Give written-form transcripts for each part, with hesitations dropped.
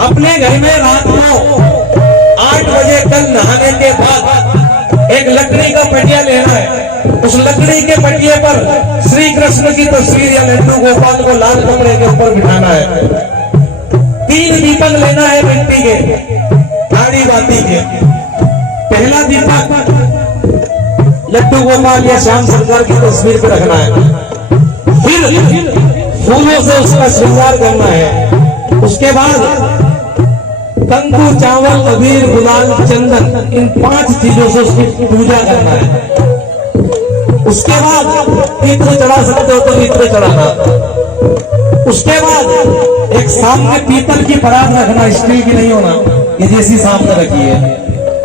अपने घर में रात को 8 बजे कल नहाने के बाद एक लकड़ी का पटिया लेना है। उस लकड़ी के पटिए पर श्री कृष्ण की तस्वीर या लड्डू गोपाल को लाल कपड़े के ऊपर बिठाना है। 3 दीपक लेना है मिट्टी के, गाड़ी बाती के। पहला दीपक लड्डू गोपाल या श्याम सरकार की तस्वीर पर रखना है। फिर फूलों से उसका श्रृंगार करना है। उसके बाद कंकु, चावल, अबीर, गुलाल, चंदन, इन 5 चीजों से उसकी पूजा करना है। उसके बाद इत्र चढ़ा सकते हो तो इत्र चढ़ाना। उसके बाद एक सामने पीतल की परात रखना, स्टील की नहीं होना, ये जैसी सामने रखी है।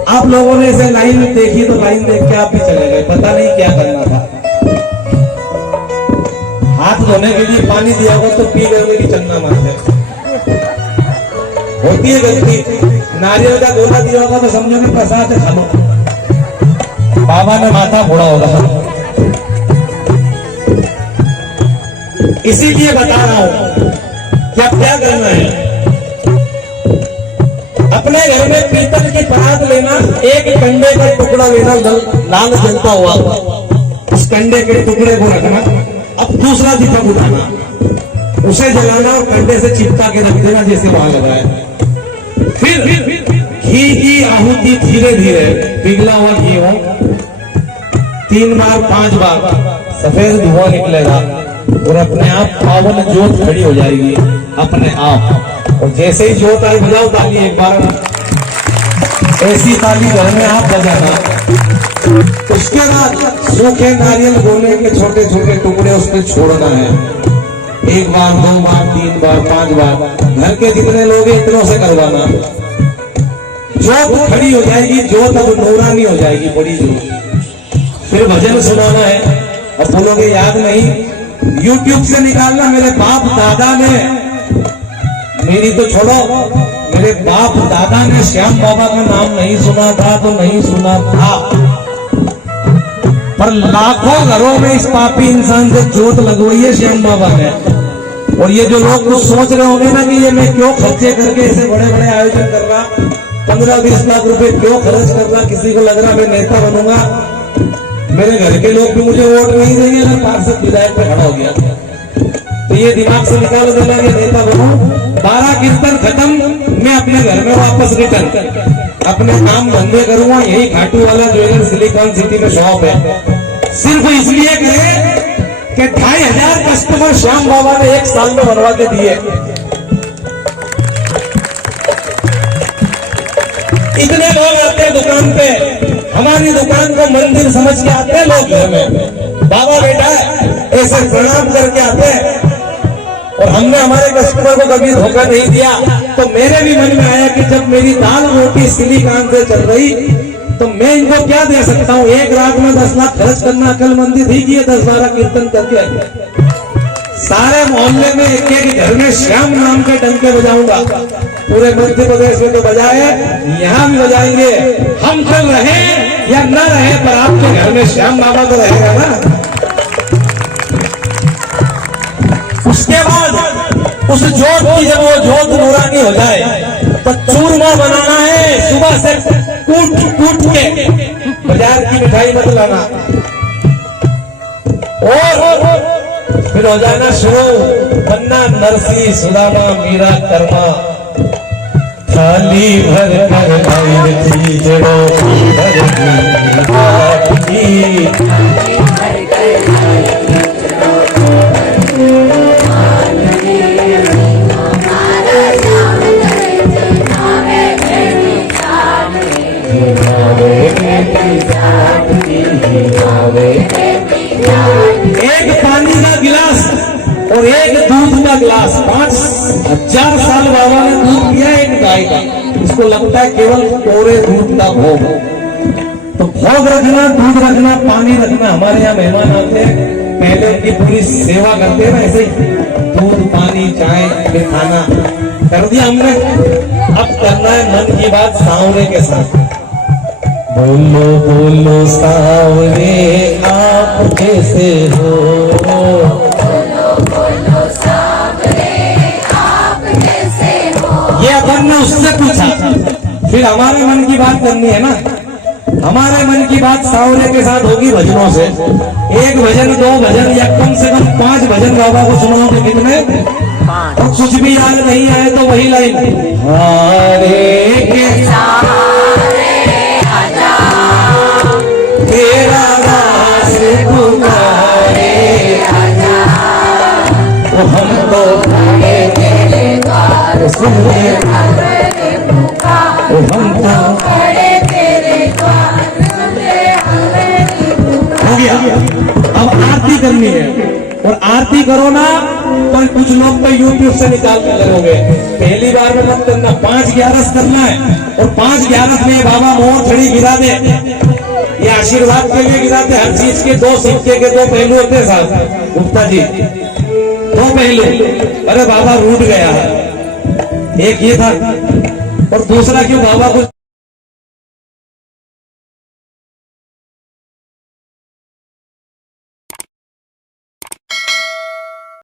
आप लोगों ने इसे लाइन देखी तो लाइन देख के आप भी चले गए, पता नहीं क्या करना था। हाथ धोने के लिए पानी दिया होगा तो पी गए कि चन्ना मारते, होती है गलती। नारियल का गोला दिया होगा तो समझो कि प्रसाद है, खा लो। बाबा ने माथा फोड़ा होगा। इसीलिए बता रहा हूं कि अब क्या करना है। अपने घर में पीतल की परात लेना, एक कंडे का टुकड़ा लेना लाल जलता हुआ, उस कंडे के टुकड़े को रखना। अब दूसरा दीपक उठाना, उसे जलाना और कंडे से चिपका के रख देना जैसे वहां लगा है। फिर घी की आहुति धीरे धीरे, पिघला हुआ घी हो, 3 बार 5 बार सफेद धुआं निकलेगा और अपने आप पावन ज्योत खड़ी हो जाएगी अपने आप। और जैसे ही ज्योत आई बजाओ ताली एक बार, ऐसी ताली घर में आप बजाना। उसके बाद सूखे नारियल गोले के छोटे छोटे टुकड़े उसमें छोड़ना है। 1 बार 2 बार 3 बार 5 बार, घर के जितने लोग हैं इतनों से करवाना। ज्योत खड़ी हो जाएगी, ज्योत अब नूरानी हो जाएगी, बड़ी ज्योत। फिर भजन सुनाना है। अब बोलोगे याद नहीं, YouTube से निकालना। मेरे बाप दादा ने, मेरी तो छोड़ो, मेरे बाप दादा ने श्याम बाबा का नाम नहीं सुना था तो नहीं सुना था, पर लाखों घरों में इस पापी इंसान से ज्योत लगवाई है श्याम बाबा ने। और ये जो लोग कुछ सोच रहे होंगे ना कि ये मैं क्यों खर्चे करके ऐसे बड़े बड़े आयोजन कर रहा, 15-20 लाख रुपए क्यों खर्च कर रहा, किसी को लग रहा मैं नेता बनूंगा, मेरे घर के लोग भी मुझे वोट नहीं देंगे अगर पार्षद विधायक पे खड़ा हो गया तो ये दिमाग से निकाल देना कि नेता बनूं। 12 कीर्तन खत्म, मैं अपने घर में वापस रिटर्न, अपने काम धंधे करूंगा। यही खाटू वाला ज्वेलर सिलिकॉन सिटी में शॉप है, सिर्फ इसलिए करे कि 2500 कस्टमर श्याम बाबा ने 1 साल में बनवा के दिए। इतने लोग आते हैं दुकान पे, हमारी दुकान को मंदिर समझ के आते हैं लोग। घर में बाबा बेटा ऐसे प्रणाम करके आते हैं। और हमने हमारे कस्टमर को कभी धोखा नहीं दिया। तो मेरे भी मन में आया कि जब मेरी दाल रोटी सिलिकॉन से चल रही तो मैं इनको क्या दे सकता हूँ। एक रात में 10 लाख खर्च करना अक्लमंदी थी कि 10-12 कीर्तन करके सारे मोहल्ले में एक एक घर में श्याम नाम के डंके बजाऊंगा। पूरे मध्य प्रदेश में तो बजाए, यहाँ भी बजाएंगे। हम कल रहे या न रहे पर आपके घर में श्याम बाबा तो रहेगा ना। उसके बाद उस जोत की जब वो जोत नूरानी हो जाए तो चूरमा बनाना है। सुबह से कूट के, बाजार की मिठाई मत लाना। और फिर हो जाना शुरू, पन्ना नरसी सुदामा मीरा कर्मा, थाली भर कर थी जड़ो एक पानी का गिलास और एक दूध का गिलास। 5000 साल बाबा ने दूध पिया एक गाय का। इसको लगता है केवल कोरे दूध का भोग। तो भोग रखना, दूध रखना, पानी रखना। हमारे यहाँ मेहमान आते हैं, पहले उनकी पूरी सेवा करते हैं ना, ऐसे ही दूध पानी चाय खाना कर दिया हमने। अब करना है मन की बात सांवरे के साथ। बोलो बोलो सांवरे आप कैसे हो, बोलो बोलो सांवरे आप कैसे हो। ये अपन ने उससे पूछा, फिर हमारे मन की बात करनी है ना। हमारे मन की बात सावरे के साथ होगी भजनों से। एक भजन, दो भजन या कम से कम 5 भजन बाबा को सुनाओगे कितने? और कुछ भी याद नहीं आए तो वही लाइन, हरे के तेरा दास पुकारे तो हम तो खड़े तेरे द्वार सुन ले, तो हम तो हो गया। अब आरती करनी है, और आरती करो ना तो कुछ लोग तो यूट्यूब से निकाल के लगोगे। पहली बार में मत करना, 5 11 करना है, और 5 11 में बाबा मोहर छड़ी गिरा दे। ये आशीर्वाद के लिए गिराते। हर चीज के 2 सिक्के के 2 पहलू होते हैं साहब गुप्ता जी, 2 पहलू। अरे बाबा रूठ गया है, एक ये था, और दूसरा क्यों बाबा को